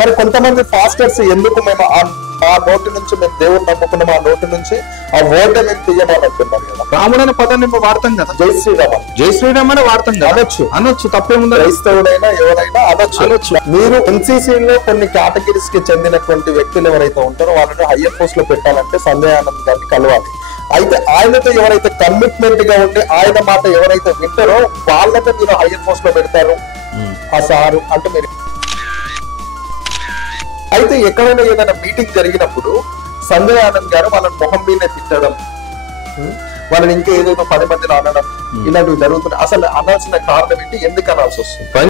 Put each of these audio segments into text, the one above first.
మరి కొంతమంది పాస్టర్స్ ఎందుకు మేము ఆ నోటి నుంచి మేము దేవుడు నమ్ముకున్నాం, ఆ నోటి నుంచి ఆ ఓటే మేము తీయమనుకున్నారు కదా. రాముడు అనే పదాన్ని వాడతాం కదా, జై శ్రీరామ్, జై శ్రీరామ్ అని వాడతాం కదా. అనొచ్చు, తప్పేముంది. క్రైస్తవుడైనా ఎవరైనా అనొచ్చు. మీరు ఎన్సీసీలో కొన్ని కేటగిరీస్ కి చెందినటువంటి వ్యక్తులు ఎవరైతే ఉంటారో వాళ్ళని హయ్యర్ పోస్ట్ లో పెట్టాలంటే సంజయ్ ఆనంద్ గారిని కలవాలి. అయితే ఆయనతో ఎవరైతే కమిట్మెంట్ గా ఉండి ఆయన మాట ఎవరైతే వింటారో వాళ్ళతో మీరు హయ్యర్ పోస్ట్ లో పెడతారు ఆ సారు అంటే మీరు. అయితే ఎక్కడైనా ఏదైనా మీటింగ్ జరిగినప్పుడు సంజయ్ ఆనంద్ గారు వాళ్ళని మొహం మీదే తిట్టడం, వాళ్ళని ఇంకా ఏదేదో 10 మందిని అనడం ఇలాంటివి జరుగుతున్నాయి. అసలు అనాల్సిన కారణం ఏంటి, ఎందుకు అనాల్సి వస్తుంది?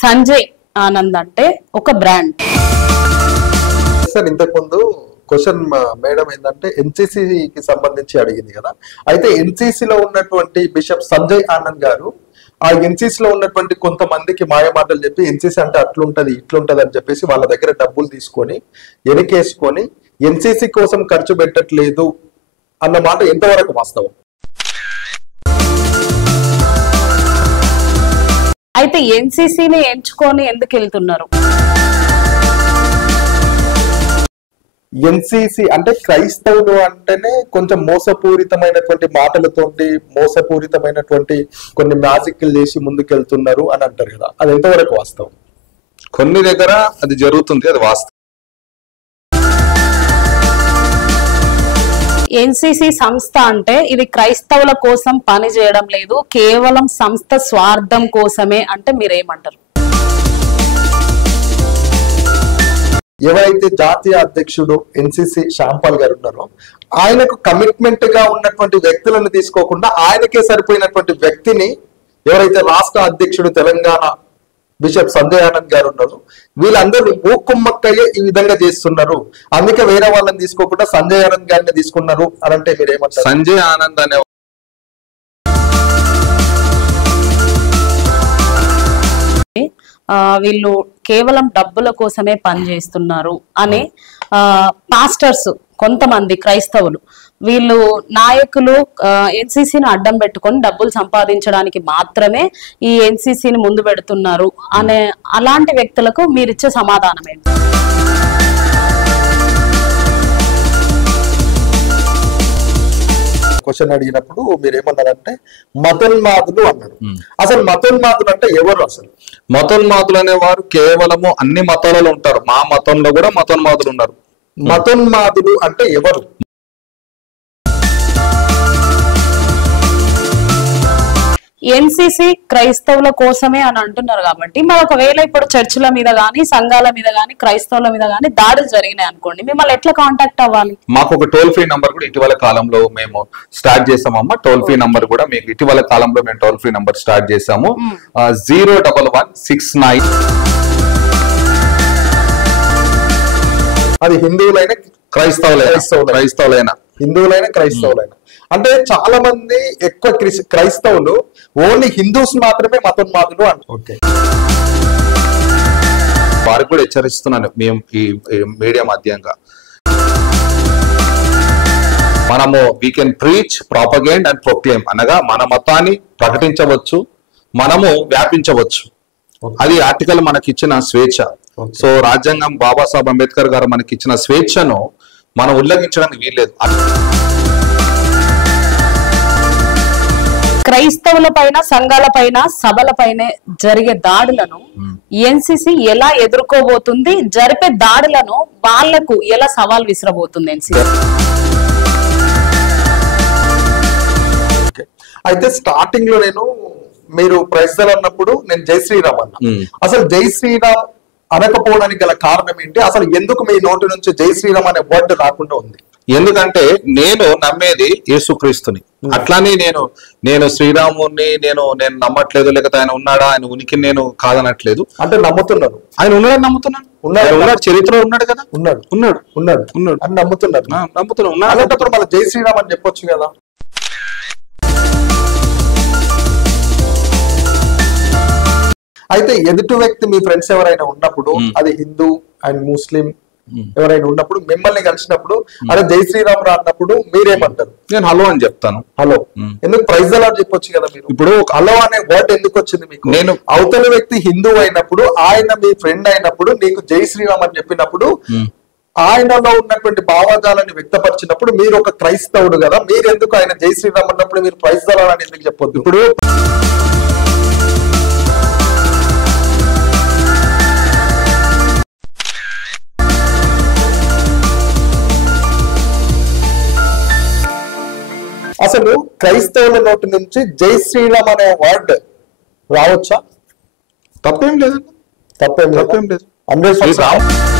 సంజయ్ ఆనంద్ అంటే ఒక బ్రాండ్. సార్ ఇంతకు ముందు క్వశ్చన్ మేడం ఏంటంటే ఎన్సీసీకి సంబంధించి అడిగింది కదా. అయితే ఎన్సీసీలో ఉన్నటువంటి బిషప్ సంజయ్ ఆనంద్ గారు ఆ ఎన్సీసీలో ఉన్నటువంటి కొంతమందికి మాయమాటలు చెప్పి ఎన్సీసీ అంటే అట్లుంటది ఇట్లుంటది అని చెప్పేసి వాళ్ళ దగ్గర డబ్బులు తీసుకొని వెనకేసుకొని ఎన్సీసీ కోసం ఖర్చు పెట్టట్లేదు అన్న మాట ఎంతవరకు వాస్తవం? అయితే ఎన్సీసీని ఎంచుకొని ఎందుకు వెళ్తున్నారు? ఎన్సీసీ అంటే క్రైస్తవులు అంటేనే కొంచెం మోసపూరితమైనటువంటి మాటలతోటి మోసపూరితమైనటువంటి కొన్ని మ్యాజిక్లు చేసి ముందుకెళ్తున్నారు అని అంటారు కదా, అది ఎంతవరకు వాస్తవం? కొన్ని దగ్గర అది జరుగుతుంది, అది వాస్తవం. ఎన్సీసీ సంస్థ అంటే ఇది క్రైస్తవుల కోసం పని చేయడం లేదు, కేవలం సంస్థ స్వార్థం కోసమే అంటే మీరేమంటారు? ఎవరైతే జాతీయ అధ్యక్షుడు ఎన్సీసీ శ్యాంపాల్ గారు ఉన్నారో ఆయనకు కమిట్మెంట్ గా ఉన్నటువంటి వ్యక్తులను తీసుకోకుండా ఆయనకే సరిపోయినటువంటి వ్యక్తిని ఎవరైతే రాష్ట్ర అధ్యక్షుడు తెలంగాణ బిషప్ సంజయ్ ఆనంద్ గారు ఉన్నారు వీళ్ళందరూ మూకుమ్మక్కయ్యే ఈ విధంగా చేస్తున్నారు, అందుకే వేరే వాళ్ళని తీసుకోకుండా సంజయ్ ఆనంద్ గారిని తీసుకున్నారు అని అంటే మీరేమంటారు? సంజయ్ ఆనంద్ అనే వీళ్ళు కేవలం డబ్బుల కోసమే పనిచేస్తున్నారు అనే పాస్టర్స్ కొంతమంది క్రైస్తవులు వీళ్ళు నాయకులు ఎన్సీసీని అడ్డం పెట్టుకొని డబ్బులు సంపాదించడానికి మాత్రమే ఈ ఎన్సీసీని ముందు పెడుతున్నారు అనే అలాంటి వ్యక్తులకు మీరిచ్చే సమాధానం ఏంటి? క్వశ్చన్ అడిగినప్పుడు మీరు ఏమన్నారంటే మతోన్మాదులు అన్నారు. అసలు మతోన్మాదులు అంటే ఎవరు? అసలు మతోన్మాదులు అనేవారు కేవలము అన్ని మతాలలో ఉంటారు, మా మతంలో కూడా మతోన్మాదులు ఉన్నారు. మతోన్మాదులు అంటే ఎవరు? ఎన్సీసీ క్రైస్తవుల కోసమే అని అంటున్నారు కాబట్టి మరి ఒకవేళ ఇప్పుడు చర్చిల మీద గానీ సంఘాల మీద గానీ క్రైస్తవుల మీద గానీ దాడులు జరిగినాయి అనుకోండి, మిమ్మల్ని ఎట్లా కాంటాక్ట్ అవ్వాలి? మాకు ఒక టోల్ ఫ్రీ నంబర్ కూడా ఇటీవల కాలంలో మేము స్టార్ట్ చేసామమ్మా. టోల్ ఫ్రీ నంబర్ కూడా మీకు ఇటీవల కాలంలో మేము టోల్ ఫ్రీ నంబర్ స్టార్ట్ చేసాము. 01169. అది హిందువులైన క్రైస్తవులైన హిందువులైన క్రైస్తవులైన అంటే చాలా మంది ఎక్కువ క్రైస్తవులు ఓన్లీ హిందూస్ మాత్రమే మతోన్మాదులు అంటే వారికి కూడా హెచ్చరిస్తున్నాను మేము ఈ మీడియా మాధ్యంగా. మనము we can preach, propagate and proclaim అనగా మన మతాన్ని ప్రకటించవచ్చు, మనము వ్యాపించవచ్చు. అది ఆర్టికల్ మనకిచ్చిన స్వేచ్ఛ. సో రాజ్యాంగం బాబాసాహెబ్ అంబేద్కర్ గారు మనకిచ్చిన స్వేచ్ఛను మనం ఉల్లంఘించడానికి వీల్లేదు. క్రైస్తవుల పైన సంఘాల పైన సభల పైన జరిగే దాడులను ఎన్సీసీ ఎలా ఎదుర్కోబోతుంది? జరిపే దాడులను వాళ్లకు ఎలా సవాల్ విసిరబోతుంది ఎన్సీసీ? అయితే స్టార్టింగ్ లో మీరు ప్రైజ్లు అన్నప్పుడు నేను జై శ్రీరామ్ అన్నా. అసలు జై శ్రీరామ్ అనకపోవడానికి గల కారణం ఏంటి? అసలు ఎందుకు మీ నోటి నుంచి జై శ్రీరామ్ అనే వర్డ్ రాకుండా ఉంది? ఎందుకంటే నేను నమ్మేది యేసుక్రీస్తుని. అట్లానే నేను శ్రీరాముని నేను నమ్మట్లేదు, లేకపోతే ఆయన ఉన్నాడా ఆయన ఉనికిని నేను కాదనట్లేదు. అంటే నమ్ముతున్నాను, ఆయన ఉన్నాడని నమ్ముతున్నాను. ఉన్నాడు, చరిత్రలో ఉన్నాడు కదా, ఉన్నాడు అని నమ్ముతున్నాను. అలాంటప్పుడు మళ్ళీ జై శ్రీరామ్ అని చెప్పొచ్చు కదా. అయితే ఎదుటి వ్యక్తి మీ ఫ్రెండ్స్ ఎవరైనా ఉన్నప్పుడు అది హిందూ అండ్ ముస్లిం ఎవరైనా ఉన్నప్పుడు మిమ్మల్ని కలిసినప్పుడు అరే జై శ్రీరామ్ రా అన్నప్పుడు మీరేమంటారు? నేను హలో అని చెప్తాను. హలో ఎందుకు ప్రైజ్ అలా చెప్పొచ్చు కదా మీరు. ఇప్పుడు హలో అనే వర్డ్ ఎందుకు వచ్చింది మీకు? నేను అవతల వ్యక్తి హిందూ అయినప్పుడు, ఆయన మీ ఫ్రెండ్ అయినప్పుడు, నీకు జై శ్రీరామ్ అని చెప్పినప్పుడు ఆయనలో ఉన్నటువంటి భావజాలాన్ని వ్యక్తపరిచినప్పుడు మీరు ఒక క్రైస్తవుడు కదా, మీరు ఎందుకు ఆయన జై శ్రీరామ్ అన్నప్పుడు మీరు ప్రైజ్ అని ఎందుకు చెప్పొద్దు? ఇప్పుడు అసలు క్రైస్తవుల నోటి నుంచి జై శ్రీరామ్ అనే వర్డ్ రావచ్చా? తప్పేం లేదు. తప్పేం లేదు. 100%